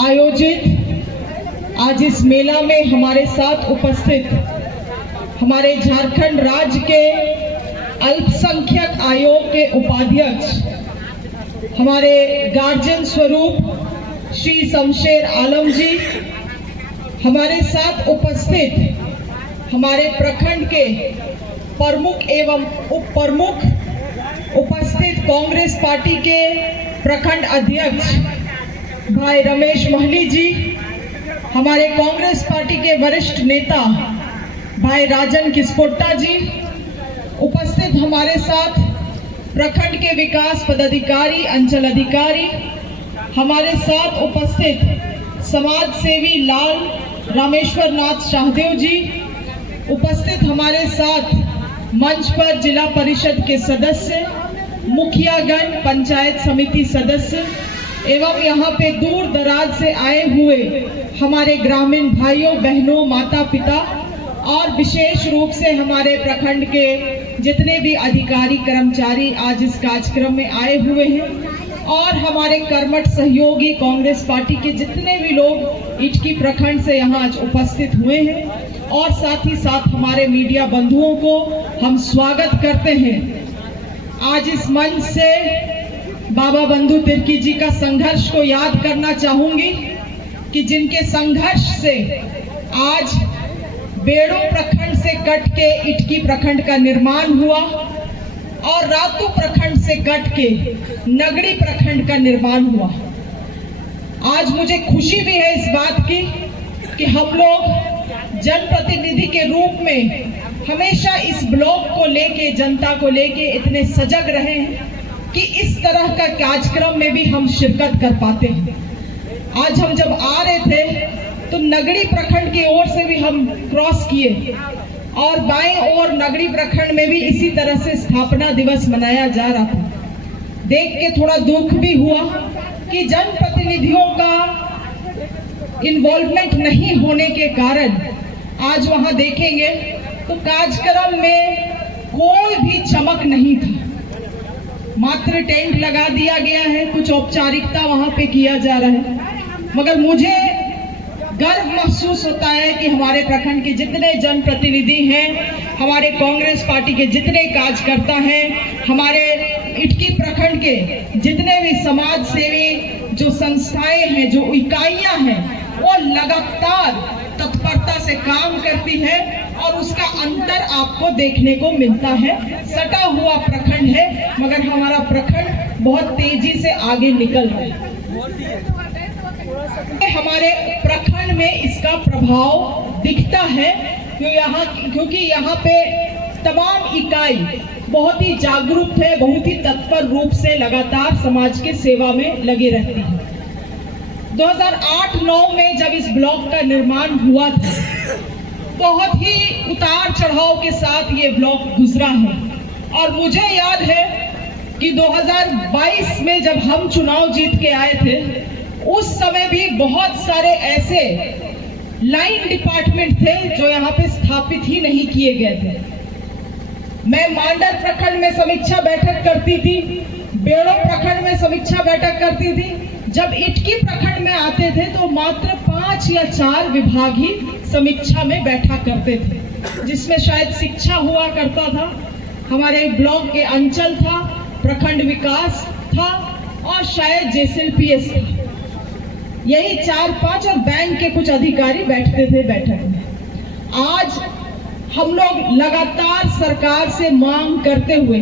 आयोजित आज इस मेला में हमारे साथ उपस्थित हमारे झारखंड राज्य के अल्पसंख्यक आयोग के उपाध्यक्ष हमारे गार्जियन स्वरूप श्री शमशेर आलम जी, हमारे साथ उपस्थित हमारे प्रखंड के प्रमुख एवं उप प्रमुख उपस्थित कांग्रेस पार्टी के प्रखंड अध्यक्ष भाई रमेश महली जी, हमारे कांग्रेस पार्टी के वरिष्ठ नेता भाई राजन किस्पोट्टा जी, उपस्थित हमारे साथ प्रखंड के विकास पदाधिकारी, अंचल अधिकारी, हमारे साथ उपस्थित समाज सेवी लाल रामेश्वर नाथ शाहदेव जी, उपस्थित हमारे साथ मंच पर जिला परिषद के सदस्य, मुखियागण, पंचायत समिति सदस्य एवं यहाँ पे दूर दराज से आए हुए हमारे ग्रामीण भाइयों बहनों, माता पिता और विशेष रूप से हमारे प्रखंड के जितने भी अधिकारी कर्मचारी आज इस कार्यक्रम में आए हुए हैं और हमारे कर्मठ सहयोगी कांग्रेस पार्टी के जितने भी लोग इटकी प्रखंड से यहाँ आज उपस्थित हुए हैं और साथ ही साथ हमारे मीडिया बंधुओं को हम स्वागत करते हैं। आज इस मंच से बाबा बंधु तिर्की जी का संघर्ष को याद करना चाहूंगी कि जिनके संघर्ष से आज बेड़ो प्रखंड से कट के इटकी प्रखंड का निर्माण हुआ और रातू प्रखंड से कट के नगड़ी प्रखंड का निर्माण हुआ। आज मुझे खुशी भी है इस बात की कि हम लोग जनप्रतिनिधि के रूप में हमेशा इस ब्लॉक को लेके, जनता को लेके इतने सजग रहे हैं कि इस तरह का कार्यक्रम में भी हम शिरकत कर पाते हैं। आज हम जब आ रहे थे तो नगड़ी प्रखंड की ओर से भी हम क्रॉस किए और बाएं ओर नगड़ी प्रखंड में भी इसी तरह से स्थापना दिवस मनाया जा रहा था। देख के थोड़ा दुख भी हुआ कि जनप्रतिनिधियों का इन्वॉल्वमेंट नहीं होने के कारण आज वहां देखेंगे तो कार्यक्रम में कोई भी चमक नहीं था। मात्र टेंट लगा दिया गया है, कुछ औपचारिकता वहां पे किया जा रहा है, मगर मुझे गर्व महसूस होता है कि हमारे प्रखंड के जितने जनप्रतिनिधि हैं, हमारे कांग्रेस पार्टी के जितने कार्यकर्ता हैं, हमारे इटकी प्रखंड के जितने भी समाज सेवी जो संस्थाएं हैं, जो इकाइयां हैं, वो लगातार तत्परता से काम करती है और उसका अंतर आपको देखने को मिलता है। सटा हुआ प्रखंड है मगर हमारा प्रखंड बहुत तेजी से आगे निकल रहा है। हमारे प्रखंड में इसका प्रभाव दिखता है क्योंकि यहाँ पे तमाम इकाई बहुत ही जागरूक है, बहुत ही तत्पर रूप से लगातार समाज के सेवा में लगी रहती है। 2008-9 में जब इस ब्लॉक का निर्माण हुआ था, बहुत ही उतार चढ़ाव के साथ ये ब्लॉक गुजरा है और मुझे याद है कि 2022 में जब हम चुनाव जीत के आए थे, उस समय भी बहुत सारे ऐसे लाइन डिपार्टमेंट थे जो यहाँ पे स्थापित ही नहीं किए गए थे। मैं मांडर प्रखंड में समीक्षा बैठक करती थी, बेड़ो प्रखंड में समीक्षा बैठक करती थी। जब इटकी प्रखंड में आते थे तो मात्र 5 या 4 विभाग ही समीक्षा में बैठा करते थे, जिसमें शायद शिक्षा हुआ करता था, हमारे ब्लॉक के अंचल था, प्रखंड विकास था और शायद जेएसएलपीएस था। यही 4-5 और बैंक के कुछ अधिकारी बैठते थे बैठक में। आज हम लोग लगातार सरकार से मांग करते हुए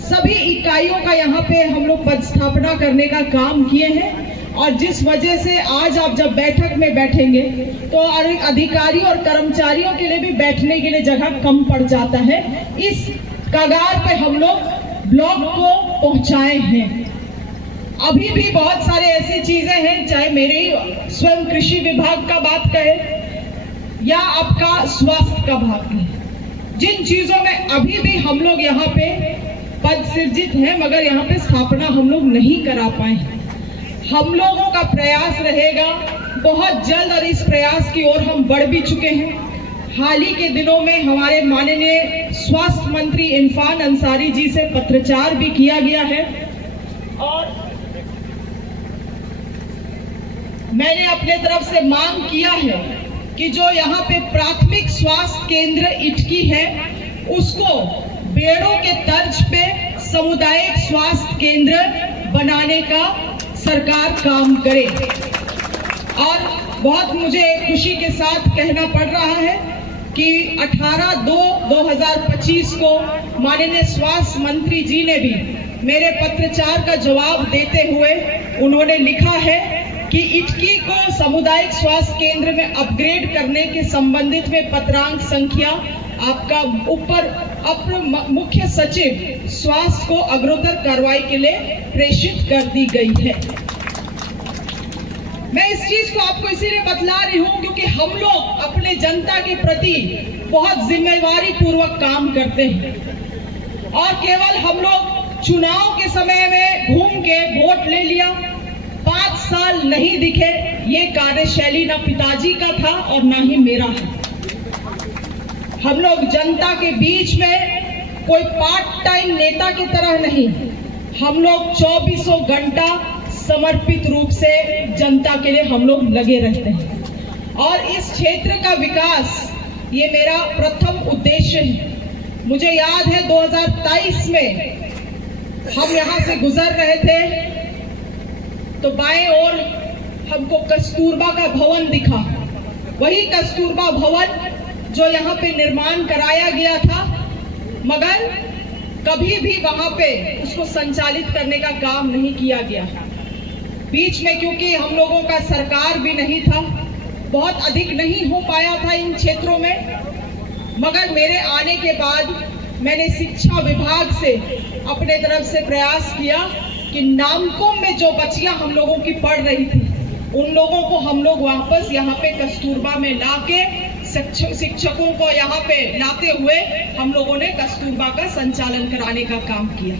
सभी इकाइयों का यहाँ पे हम लोग पदस्थापना करने का काम किए हैं और जिस वजह से आज आप जब बैठक में बैठेंगे तो अधिकारी और कर्मचारियों के लिए भी बैठने के लिए जगह कम पड़ जाता है। इस कगार पे हम लोग ब्लॉक को पहुंचाए हैं। अभी भी बहुत सारे ऐसी चीजें हैं, चाहे मेरे स्वयं कृषि विभाग का बात कहे या आपका स्वास्थ्य का भाग कहे, जिन चीजों में अभी भी हम लोग यहाँ पे पद सृजित है मगर यहाँ पे स्थापना हम लोग नहीं करा पाए। हम लोगों का प्रयास रहेगा बहुत जल्द और इस प्रयास की ओर हम बढ़ भी चुके हैं। हाल ही के दिनों में हमारे माननीय स्वास्थ्य मंत्री इरफान अंसारी जी से पत्राचार भी किया गया है और मैंने अपने तरफ से मांग किया है कि जो यहाँ पे प्राथमिक स्वास्थ्य केंद्र इटकी है उसको बेड़ों के तर्ज पे सामुदायिक स्वास्थ्य केंद्र बनाने का सरकार काम करे। और बहुत मुझे खुशी के साथ कहना पड़ रहा है कि 18/2/2025 को माननीय स्वास्थ्य मंत्री जी ने भी मेरे पत्रचार का जवाब देते हुए उन्होंने लिखा है कि इटकी को सामुदायिक स्वास्थ्य केंद्र में अपग्रेड करने के संबंधित में पत्रांक संख्या आपका ऊपर अपर मुख्य सचिव स्वास्थ्य को अग्रतर कार्रवाई के लिए प्रेषित कर दी गई है। मैं इस चीज को आपको इसीलिए बतला रही हूँ क्योंकि हम लोग अपने जनता के प्रति बहुत जिम्मेवारी पूर्वक काम करते हैं और केवल हम लोग चुनाव के समय में घूम के वोट ले लिया, 5 साल नहीं दिखे, ये कार्यशैली ना पिताजी का था और ना ही मेरा है। हम लोग जनता के बीच में कोई पार्ट टाइम नेता की तरह नहीं, हम लोग 24 घंटा समर्पित रूप से जनता के लिए हम लोग लगे रहते हैं और इस क्षेत्र का विकास ये मेरा प्रथम उद्देश्य है। मुझे याद है 2023 में हम यहाँ से गुजर रहे थे तो बाएं ओर हमको कस्तूरबा का भवन दिखा, वही कस्तूरबा भवन जो यहाँ पे निर्माण कराया गया था, मगर कभी भी वहां पे उसको संचालित करने का काम नहीं किया गया। बीच में क्योंकि हम लोगों का सरकार भी नहीं था, बहुत अधिक नहीं हो पाया था इन क्षेत्रों में, मगर मेरे आने के बाद मैंने शिक्षा विभाग से अपने तरफ से प्रयास किया कि नामकुम में जो बच्चियां हम लोगों की पढ़ रही थी उन लोगों को हम लोग वापस यहाँ पे कस्तूरबा में लाके शिक्षकों को यहाँ पे लाते हुए हम लोगों ने कस्तूरबा का संचालन कराने का काम किया।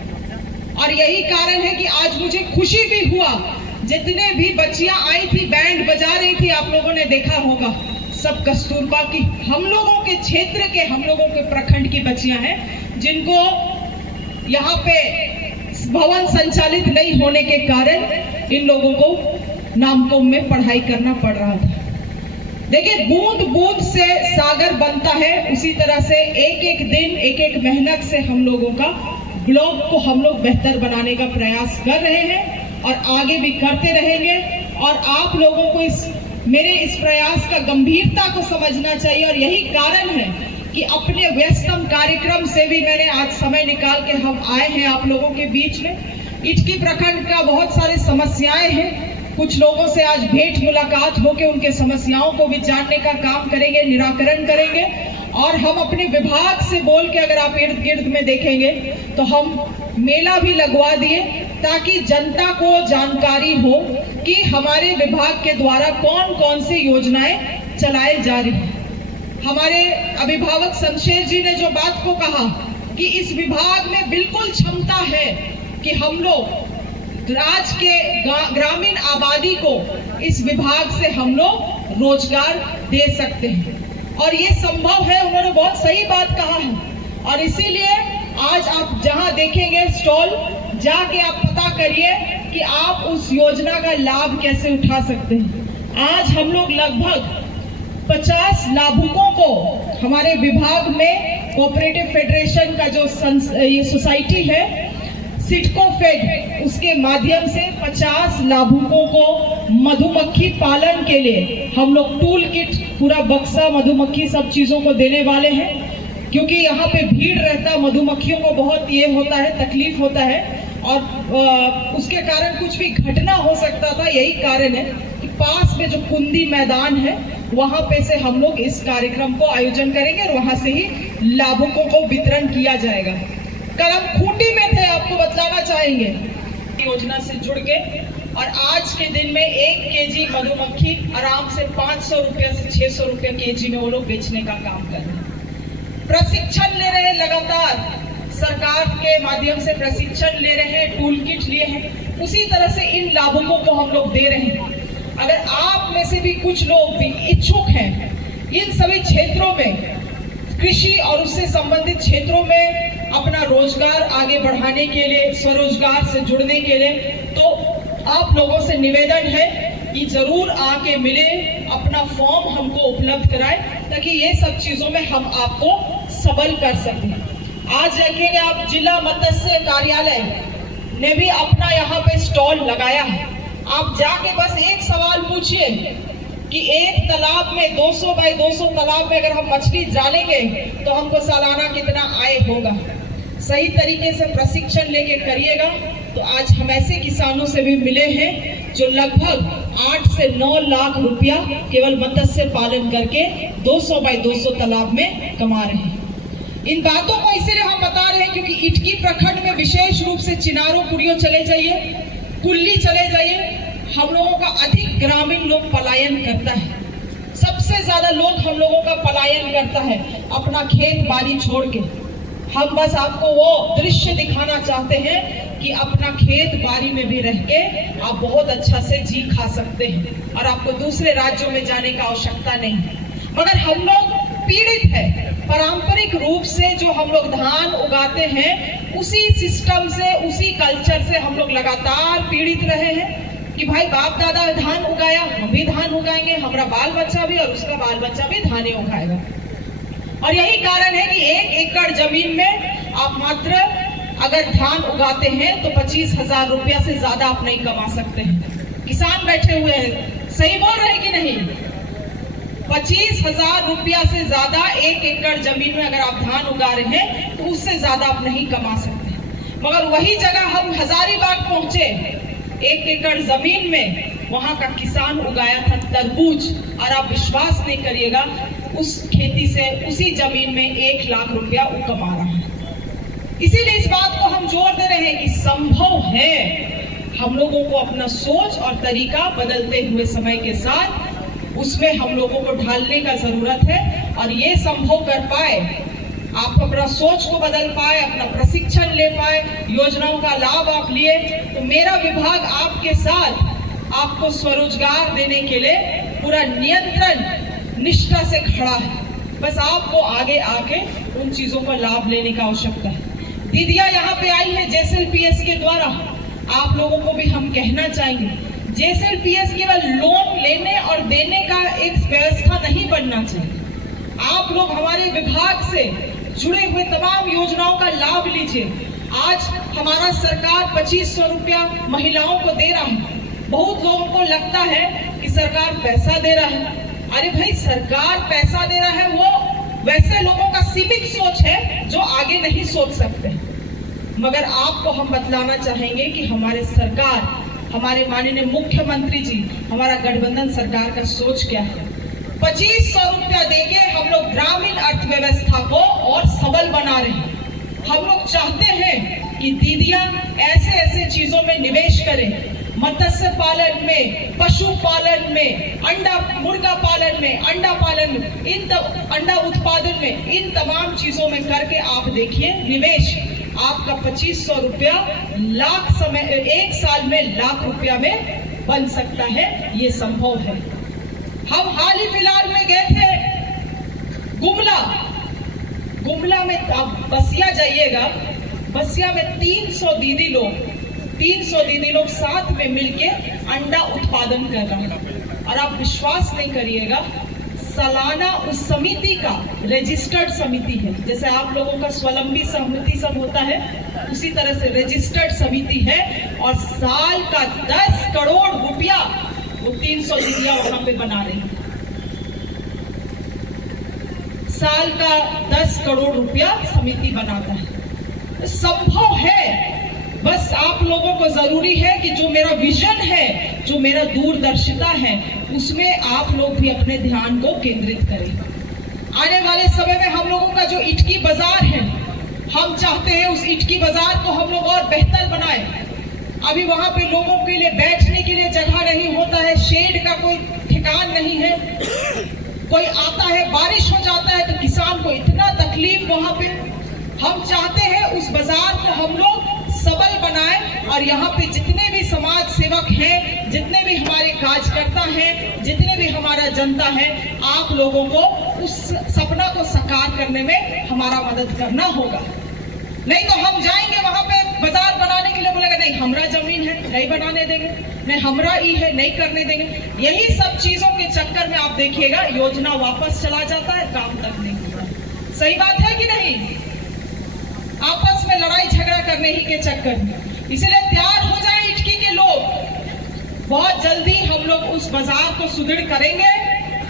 और यही कारण है कि आज मुझे खुशी भी हुआ, जितने भी बच्चियां आई थी बैंड बजा रही थी, आप लोगों ने देखा होगा, सब कस्तूरबा की हम लोगों के क्षेत्र के हम लोगों के प्रखंड की बच्चियां हैं जिनको यहाँ पे भवन संचालित नहीं होने के कारण इन लोगों को नामकुम में पढ़ाई करना पड़ रहा था। देखिए, बूंद बूंद से सागर बनता है, उसी तरह से एक एक दिन एक एक मेहनत से हम लोगों का ब्लॉक को हम लोग बेहतर बनाने का प्रयास कर रहे हैं और आगे भी करते रहेंगे। और आप लोगों को मेरे इस प्रयास का गंभीरता को समझना चाहिए और यही कारण है कि अपने व्यस्तम कार्यक्रम से भी मैंने आज समय निकाल के हम आए हैं आप लोगों के बीच में। इटकी प्रखंड का बहुत सारे समस्याएं हैं, कुछ लोगों से आज भेंट मुलाकात होकर उनके समस्याओं को भी जानने का काम करेंगे, निराकरण करेंगे। और हम अपने विभाग से बोल के अगर आप इर्द गिर्द में देखेंगे तो हम मेला भी लगवा दिए ताकि जनता को जानकारी हो कि हमारे विभाग के द्वारा कौन कौन सी योजनाएं चलाई जा रही हैं। हमारे अभिभावक शमशेर जी ने जो बात को कहा कि इस विभाग में बिल्कुल क्षमता है कि हम लोग राज्य के ग्रामीण आबादी को इस विभाग से हम लोग रोजगार दे सकते हैं और ये संभव है। उन्होंने बहुत सही बात कहा है और इसीलिए आज आप जहां देखेंगे स्टॉल, जाके आप पता करिए कि आप उस योजना का लाभ कैसे उठा सकते हैं। आज हम लोग लगभग 50 लाभुकों को हमारे विभाग में कोऑपरेटिव फेडरेशन का जो ये सोसाइटी है सिडको फेड, उसके माध्यम से 50 लाभुकों को मधुमक्खी पालन के लिए हम लोग टूल किट, पूरा बक्सा मधुमक्खी सब चीज़ों को देने वाले हैं। क्योंकि यहाँ पे भीड़ रहता, मधुमक्खियों को बहुत ये होता है, तकलीफ होता है और उसके कारण कुछ भी घटना हो सकता था। यही कारण है कि पास में जो कुंदी मैदान है वहाँ पे से हम लोग इस कार्यक्रम को आयोजन करेंगे और वहाँ से ही लाभुकों को वितरण किया जाएगा। कल हम खूंटी में थे, आपको बतलाना चाहेंगे योजना से जुड़ के, और आज के दिन में 1 केजी मधुमक्खी आराम से 500 रुपये से 600 रुपये केजी में वो लोग बेचने का काम कर रहे हैं। प्रशिक्षण ले रहे हैं, लगातार सरकार के माध्यम से प्रशिक्षण ले रहे हैं, टूल किट लिए हैं, उसी तरह से इन लाभुकों को हम लोग दे रहे हैं। अगर आप में से भी कुछ लोग भी इच्छुक हैं इन सभी क्षेत्रों में, कृषि और उससे संबंधित क्षेत्रों में अपना रोजगार आगे बढ़ाने के लिए, स्वरोजगार से जुड़ने के लिए, तो आप लोगों से निवेदन है कि जरूर आके मिले, अपना फॉर्म हमको उपलब्ध कराए, ताकि ये सब चीजों में हम आपको सबल कर सकें। आज देखेंगे आप जिला मत्स्य कार्यालय ने भी अपना यहाँ पे स्टॉल लगाया है। आप जाके बस एक सवाल पूछिए कि एक तालाब में 200 बाय 200 तालाब में अगर हम मछली डालेंगे तो हमको सालाना कितना आय होगा। सही तरीके से प्रशिक्षण लेके करिएगा तो आज हम ऐसे किसानों से भी मिले हैं जो लगभग 8 से 9 लाख रुपया केवल मत्स्य पालन करके 200 बाय 200 तालाब में कमा रहे हैं। इन बातों को इसीलिए हम बता रहे हैं क्योंकि इटकी प्रखंड में विशेष रूप से चिनारो कुड़ियों चले जाइए, कुल्ली चले जाइए, हम लोगों का अधिक ग्रामीण लोग पलायन करता है। सबसे ज्यादा लोग हम लोगों का पलायन करता है अपना खेत बाड़ी छोड़ के। हम बस आपको वो दृश्य दिखाना चाहते हैं कि अपना खेत बाड़ी में भी रह के आप बहुत अच्छा से जी खा सकते हैं और आपको दूसरे राज्यों में जाने की आवश्यकता नहीं है। मगर हम लोग पीड़ित है, पारंपरिक रूप से जो हम लोग धान उगाते हैं उसी सिस्टम से, उसी कल्चर से हम लोग लगातार पीड़ित रहे हैं कि भाई बाप दादा धान उगाया, हम भी धान उगाएंगे, हमारा बाल बच्चा भी और उसका बाल बच्चा भी धाने उगाएगा। और यही कारण है कि 1 एकड़ जमीन में आप मात्र अगर धान उगाते हैं तो 25,000 रुपया से ज्यादा आप नहीं कमा सकते हैं। किसान बैठे हुए हैं, सही बोल रहे हैं कि नहीं? 25,000 रुपया से ज्यादा 1 एकड़ जमीन में अगर आप धान उगा रहे हैं तो उससे ज्यादा आप नहीं कमा सकते। मगर वही जगह हम हजारीबाग पहुंचे, 1 एकड़ जमीन में वहां का किसान उगाया था तरबूज, और आप विश्वास नहीं करिएगा उस खेती से उसी जमीन में 1 लाख रुपया वो कमा रहा है। इसीलिए इस बात को हम जोर दे रहे हैं कि संभव है, हम लोगों को अपना सोच और तरीका बदलते हुए समय के साथ उसमें हम लोगों को ढालने का जरूरत है। और ये संभव कर पाए, आप अपना सोच को बदल पाए, अपना प्रशिक्षण ले पाए, योजनाओं का लाभ आप लिए, तो मेरा विभाग आपके साथ आपको स्वरोजगार देने के लिए पूरा नियंत्रण निष्ठा से खड़ा है। बस आपको आगे आके उन चीजों का लाभ लेने का आवश्यकता है। दीदियां यहाँ पे आई है JSLPS के द्वारा, आप लोगों को भी हम कहना चाहेंगे JSLPS केवल लोन लेने और देने का एक व्यवस्था नहीं बनना चाहिए। आप लोग हमारे विभाग से जुड़े हुए तमाम योजनाओं का लाभ लीजिए। आज हमारा सरकार 2500 रुपया महिलाओं को दे रहा है। बहुत लोगों को लगता है कि सरकार पैसा दे रहा है। अरे भाई, सरकार पैसा दे रहा है वो वैसे लोगों का सीमित सोच है जो आगे नहीं सोच सकते। मगर आपको हम बतलाना चाहेंगे कि हमारे सरकार, हमारे माननीय मुख्यमंत्री जी, हमारा गठबंधन सरकार का सोच क्या है। 2500 रुपया देके हम लोग ग्रामीण अर्थव्यवस्था को और सबल बना रहे हैं। हम लोग चाहते हैं कि दीदियां ऐसे ऐसे चीजों में निवेश करें, मत्स्य पालन में, पशुपालन में, मुर्गा पालन में, अंडा पालन में, अंडा उत्पादन में, इन तमाम चीजों में करके आप देखिए निवेश आपका 2500 रुपया एक साल में लाख रुपया में बन सकता है। ये संभव है। हम हाल ही फिलहाल में गए थे गुमला में, आप बसिया जाइएगा, बसिया में 300 दीदी लोग साथ में मिलके अंडा उत्पादन कर रहे हैं। और आप विश्वास नहीं करिएगा, सालाना उस समिति का रजिस्टर्ड समिति है, जैसे आप लोगों का स्वावलंबी समिति सब होता है, उसी तरह से रजिस्टर्ड समिति है। और साल का 10 करोड़ रुपया वो 300 दीदियां वहां पे बना रही है। साल का 10 करोड़ रुपया समिति बनाता है। संभव है, बस आप लोगों को जरूरी है कि जो मेरा विजन है, जो मेरा दूरदर्शिता है, उसमें आप लोग भी अपने ध्यान को केंद्रित करें। आने वाले समय में हम लोगों का जो इटकी बाजार है, हम चाहते हैं उस इटकी बाजार को हम लोग और बेहतर बनाएं। अभी वहां पे लोगों के लिए बैठने के लिए जगह नहीं होता है, शेड का कोई ठिकान नहीं है। कोई आता है, बारिश हो जाता है तो किसान को इतना तकलीफ वहां पे। हम चाहते हैं उस बाजार को हम लोग सबल बनाएं और यहाँ पे जितने भी समाज सेवक हैं, जितने भी हमारे कार्यकर्ता हैं, जितने भी हमारा जनता है, आप लोगों को उस सपना को साकार करने में हमारा मदद करना होगा। नहीं तो हम जाएंगे वहां पे बाजार बनाने के लिए बोलेगा नहीं हमरा जमीन है नहीं बनाने देंगे, नहीं हमरा ई है नहीं करने देंगे। यही सब चीजों के चक्कर में आप देखिएगा योजना वापस चला जाता है, काम तक नहीं होता। सही बात है कि नहीं? आपस में लड़ाई झगड़ा करने ही के चक्कर में। इसलिए तैयार हो जाए इटकी के लोग, बहुत जल्दी हम लोग उस बाजार को सुदृढ़ करेंगे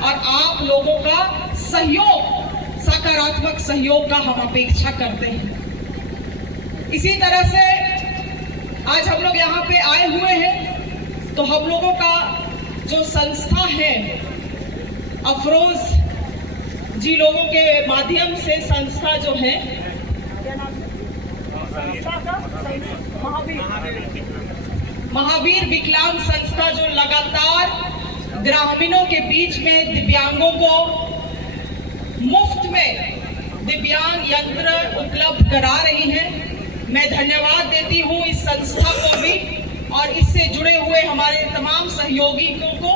और आप लोगों का सहयोग, सकारात्मक सहयोग का हम अपेक्षा करते हैं। इसी तरह से आज हम लोग यहाँ पे आए हुए हैं, तो हम लोगों का जो संस्था है अफरोज जी लोगों के माध्यम से संस्था जो है महावीर विकलांग संस्था जो लगातार ग्रामीणों के बीच में दिव्यांगों को मुफ्त में दिव्यांग यंत्र उपलब्ध करा रही है। मैं धन्यवाद देती हूँ इस संस्था को भी और इससे जुड़े हुए हमारे तमाम सहयोगियों को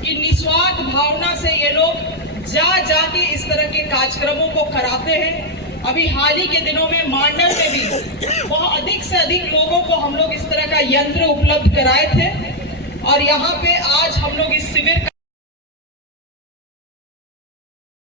कि निस्वार्थ भावना से ये लोग जाके इस तरह के कार्यक्रमों को कराते हैं। अभी हाल ही के दिनों में मांडर में भी बहुत अधिक से अधिक लोगों को हम लोग इस तरह का यंत्र उपलब्ध कराए थे और यहाँ पे आज हम लोग इस शिविर